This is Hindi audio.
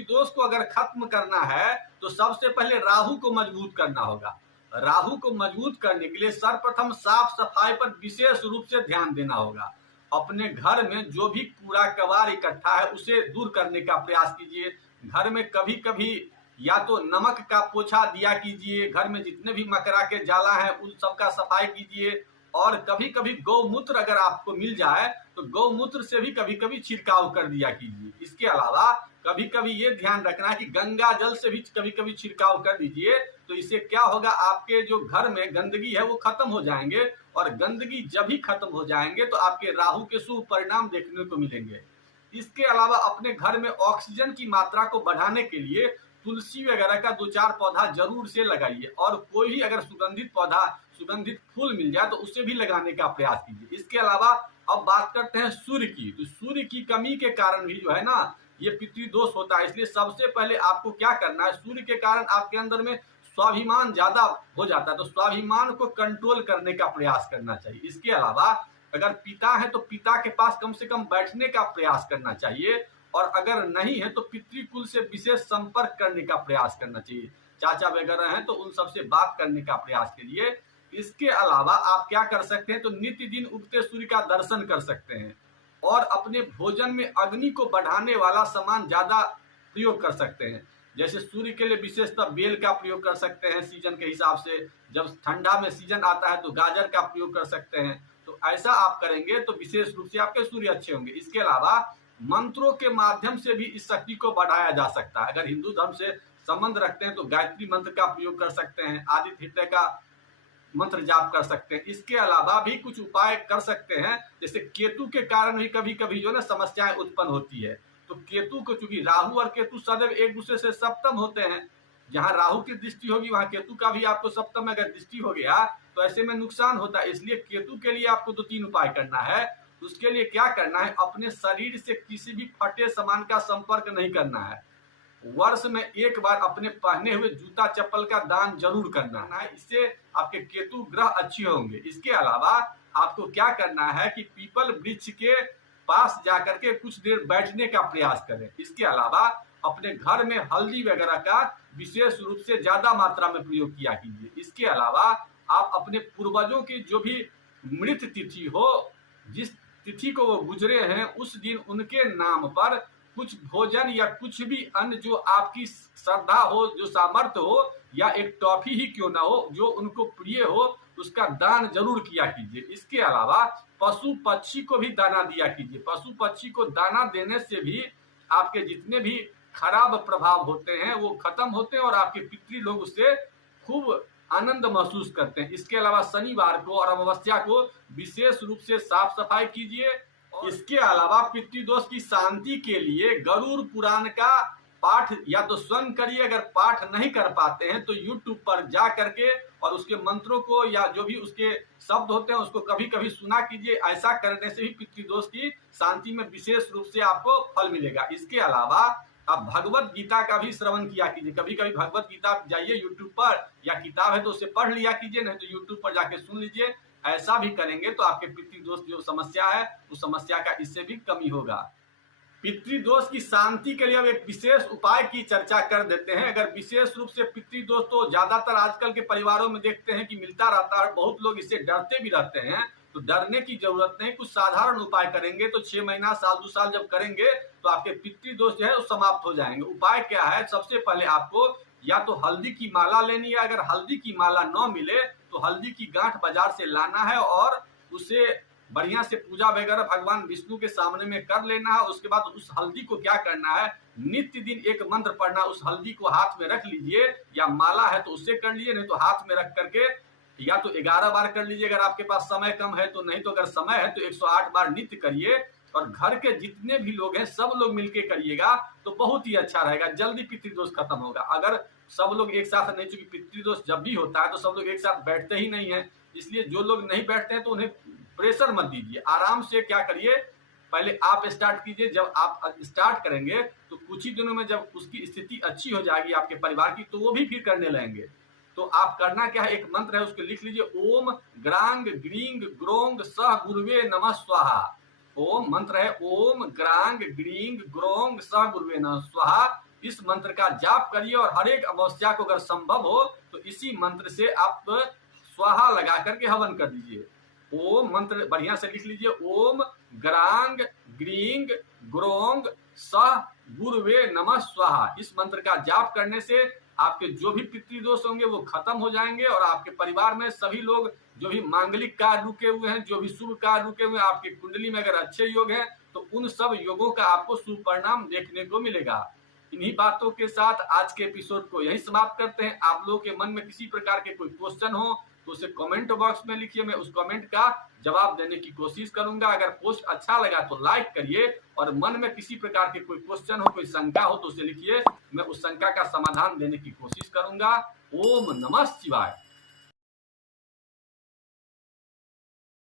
पितृदोष को अगर खत्म करना है तो सबसे पहले राहु को मजबूत करना होगा। राहु को मजबूत करने के लिए सर्वप्रथम साफ सफाई पर विशेष रूप से ध्यान देना होगा। अपने घर में जो भी कूड़ा कबाड़ इकट्ठा है उसे दूर करने का प्रयास कीजिए। घर में कभी कभी या तो नमक का पोछा दिया कीजिए, घर में जितने भी मकरा के जाला हैं उन सबका सफाई कीजिए। और कभी कभी गौमूत्र अगर आपको मिल जाए तो गौमूत्र से भी कभी कभी छिड़काव कर दिया कीजिए। इसके अलावा कभी कभी ये ध्यान रखना कि गंगा जल से भी कभी कभी छिड़काव कर दीजिए। तो इससे क्या होगा, आपके जो घर में गंदगी है वो खत्म हो जाएंगे, और गंदगी जब भी खत्म हो जाएंगे तो आपके राहु के शुभ परिणाम देखने को मिलेंगे। इसके अलावा अपने घर में ऑक्सीजन की मात्रा को बढ़ाने के लिए तुलसी वगैरह का 2-4 पौधा जरूर से लगाइए, और कोई भी अगर सुगंधित पौधा, सुगंधित फूल मिल जाए तो उसे भी लगाने का प्रयास कीजिए। इसके अलावा अब बात करते हैं सूर्य की। तो सूर्य की कमी के कारण भी जो है ना ये पितृदोष होता है। इसलिए सबसे पहले आपको क्या करना है, सूर्य के कारण आपके अंदर में स्वाभिमान ज्यादा हो जाता है, तो स्वाभिमान को कंट्रोल करने का प्रयास करना चाहिए। इसके अलावा अगर पिता है तो पिता के पास कम से कम बैठने का प्रयास करना चाहिए, और अगर नहीं है तो पितृकुल से विशेष संपर्क करने का प्रयास करना चाहिए। चाचा वगैरह हैं तो उन सबसे बात करने का प्रयास कीजिए। इसके अलावा आप क्या कर सकते हैं, तो नित्य दिन उगते सूर्य का दर्शन कर सकते हैं, और अपने भोजन में अग्नि को बढ़ाने वाला सामान ज्यादा प्रयोग कर सकते हैं। जैसे सूर्य के लिए विशेषतः बेल का प्रयोग कर सकते हैं सीजन के हिसाब से, जब ठंडा में सीजन आता है तो गाजर का प्रयोग कर सकते हैं। तो ऐसा आप करेंगे तो विशेष रूप से आपके सूर्य अच्छे होंगे। इसके अलावा मंत्रों के माध्यम से भी इस शक्ति को बढ़ाया जा सकता है। अगर हिंदू धर्म से संबंध रखते हैं तो गायत्री मंत्र का प्रयोग कर सकते हैं, आदित्य हृदय का मंत्र जाप कर सकते हैं। इसके अलावा भी कुछ उपाय कर सकते हैं, जैसे केतु के कारण भी कभी कभी जो ना समस्याएं उत्पन्न होती है। तो केतु को, चूंकि राहु और केतु सदैव एक दूसरे से सप्तम होते हैं, जहां राहु की दृष्टि होगी वहां केतु का भी आपको सप्तम में अगर दृष्टि हो गया तो ऐसे में नुकसान होता है। इसलिए केतु के लिए आपको 2-3 उपाय करना है। उसके लिए क्या करना है, अपने शरीर से किसी भी फटे सामान का संपर्क नहीं करना है। वर्ष में एक बार अपने पहने हुए जूता चप्पल का दान जरूर करना है, इससे आपके केतु ग्रह अच्छे होंगे। इसके अलावा आपको क्या करना है कि पीपल वृक्ष के पास जाकर के कुछ देर बैठने का प्रयास करें। इसके अलावा अपने घर में हल्दी वगैरह का विशेष रूप से ज्यादा मात्रा में प्रयोग किया कीजिए। इसके अलावा आप अपने पूर्वजों की जो भी मृत तिथि हो, जिस तिथि को वो गुजरे हैं, उस दिन उनके नाम पर कुछ भोजन या कुछ भी अन्न जो आपकी श्रद्धा हो, जो सामर्थ्य हो, या एक टॉफी ही क्यों ना हो जो उनको प्रिय हो, उसका दान जरूर किया कीजिए। इसके अलावा पशु पक्षी को भी दाना दिया कीजिए। पशु पक्षी को दाना देने से भी आपके जितने भी खराब प्रभाव होते हैं वो खत्म होते हैं, और आपके पितृ लोग उससे खूब आनंद महसूस करते हैं। इसके अलावा शनिवार को और अमावस्या को विशेष रूप से साफ सफाई कीजिए। इसके अलावा पितृदोष की शांति के लिए गरुड़ पुराण का पाठ या तो स्वयं करिए, अगर पाठ नहीं कर पाते हैं तो YouTube पर जा करके और उसके मंत्रों को या जो भी उसके शब्द होते हैं उसको कभी कभी सुना कीजिए। ऐसा करने से भी पितृदोष की शांति में विशेष रूप से आपको फल मिलेगा। इसके अलावा आप भगवत गीता का भी श्रवण किया कीजिए। कभी कभी भगवत गीता जाइए YouTube पर, या किताब है तो उसे पढ़ लिया कीजिए, नहीं तो YouTube पर जाके सुन लीजिए। ऐसा भी करेंगे तो आपके पितृदोष जो समस्या है उस समस्या का इससे भी कमी होगा। पितृदोष की शांति के लिए अब एक विशेष उपाय की चर्चा कर देते हैं। अगर विशेष रूप से पितृदोष तो ज्यादातर आजकल के परिवारों में देखते हैं कि मिलता रहता है, बहुत लोग इससे डरते भी रहते हैं। तो डरने की जरूरत नहीं, कुछ साधारण उपाय करेंगे तो 6 महीना, साल 2 साल जब करेंगे तो आपके पितृदोष जो है वो समाप्त हो जाएंगे। उपाय क्या है, सबसे पहले आपको या तो हल्दी की माला लेनी है। अगर हल्दी की माला न मिले तो हल्दी की गांठ बाजार से लाना है, और उसे बढ़िया से पूजा वगैरह भगवान विष्णु के सामने में कर लेना है। उसके बाद उस हल्दी को क्या करना है, नित्य दिन एक मंत्र पढ़ना। उस हल्दी को हाथ में रख लीजिए, या माला है तो उससे कर लीजिए, नहीं तो हाथ में रख करके या तो 11 बार कर लीजिए अगर आपके पास समय कम है तो, नहीं तो अगर समय है तो 108 बार नित्य करिए। और घर के जितने भी लोग हैं सब लोग मिलके करिएगा तो बहुत ही अच्छा रहेगा, जल्दी पितृदोष खत्म होगा। अगर सब लोग एक साथ नहीं, चूंकि पितृदोष जब भी होता है तो सब लोग एक साथ बैठते ही नहीं है, इसलिए जो लोग नहीं बैठते हैं तो उन्हें प्रेशर मत दीजिए। आराम से क्या करिए, पहले आप स्टार्ट कीजिए। जब आप स्टार्ट करेंगे तो कुछ ही दिनों में जब उसकी स्थिति अच्छी हो जाएगी आपके परिवार की, तो वो भी फिर करने लगेंगे। तो आप करना क्या है, एक मंत्र है उसको लिख लीजिए, ओम ग्रांग ग्रींग ग्रोंग सह गुरुवे नमः स्वाहा। ओम मंत्र है, ओम ग्रांग ग्रींग ग्रोंग सह गुरुवे नमः स्वाहा। इस मंत्र का जाप करिए और हर एक अमावस्या को अगर संभव हो तो इसी मंत्र से आप स्वाहा लगा करके हवन कर दीजिए। ओम मंत्र बढ़िया से लिख लीजिए, ओम ग्रांग ग्रींग ग्रोंग सह गुरुवे नमः स्वाहा। इस मंत्र का जाप करने से आपके जो भी पितृदोष होंगे वो खत्म हो जाएंगे और आपके परिवार में सभी लोग जो भी मांगलिक कार्य रुके हुए हैं, जो भी शुभ कार्य रुके हुए हैं, आपकी कुंडली में अगर अच्छे योग हैं तो उन सब योगों का आपको शुभ परिणाम देखने को मिलेगा। इन्हीं बातों के साथ आज के एपिसोड को यहीं समाप्त करते हैं। आप लोगों के मन में किसी प्रकार के कोई क्वेश्चन हो तो उसे कमेंट बॉक्स में लिखिए, मैं उस कमेंट का जवाब देने की कोशिश करूंगा। अगर पोस्ट अच्छा लगा तो लाइक करिए और मन में किसी प्रकार के कोई क्वेश्चन हो, कोई शंका हो तो उसे लिखिए, मैं उस शंका का समाधान देने की कोशिश करूंगा। ओम नमः शिवाय।